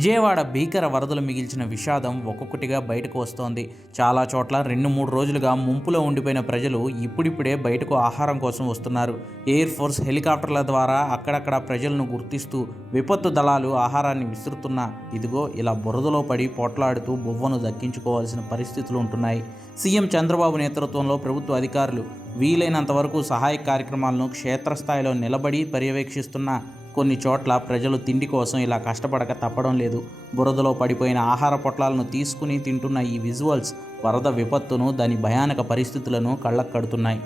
విజయవాడ భీకర వరదలు మిగిల్చిన విషాదం ఒక్కొక్కటిగా బయటకు వస్తోంది. చాలా చోట్ల 2-3 రోజులుగా ముంపులో ఉండిపోయిన ప్రజలు ఇప్పుడిప్పుడే బయటకు ఆహారం కోసం వస్తున్నారు. ఎయిర్ ఫోర్స్ హెలికాప్టర్ల ద్వారా అక్కడక్కడ ప్రజలను గుర్తిస్తూ విపత్తు దళాలు ఆహారాన్ని విసురుతున్నా ఇదిగో ఇలా బురదలో పడి పోట్లాడుతూ బొవ్వను దక్కించుకోవాల్సిన పరిస్థితులు ఉంటున్నాయి. సీఎం చంద్రబాబు నేతృత్వంలో ప్రభుత్వ అధికారులు వీలైనంత వరకు సహాయ కార్యక్రమాలను క్షేత్రస్థాయిలో నిలబడి పర్యవేక్షిస్తున్న కొన్ని చోట్ల ప్రజలు తిండి కోసం ఇలా కష్టపడక తప్పడం లేదు. బురదలో పడిపోయిన ఆహార పొట్లాలను తీసుకుని తింటున్న ఈ విజువల్స్ వరద విపత్తును, దాని భయానక పరిస్థితులను కళ్ళకు కడుతున్నాయి.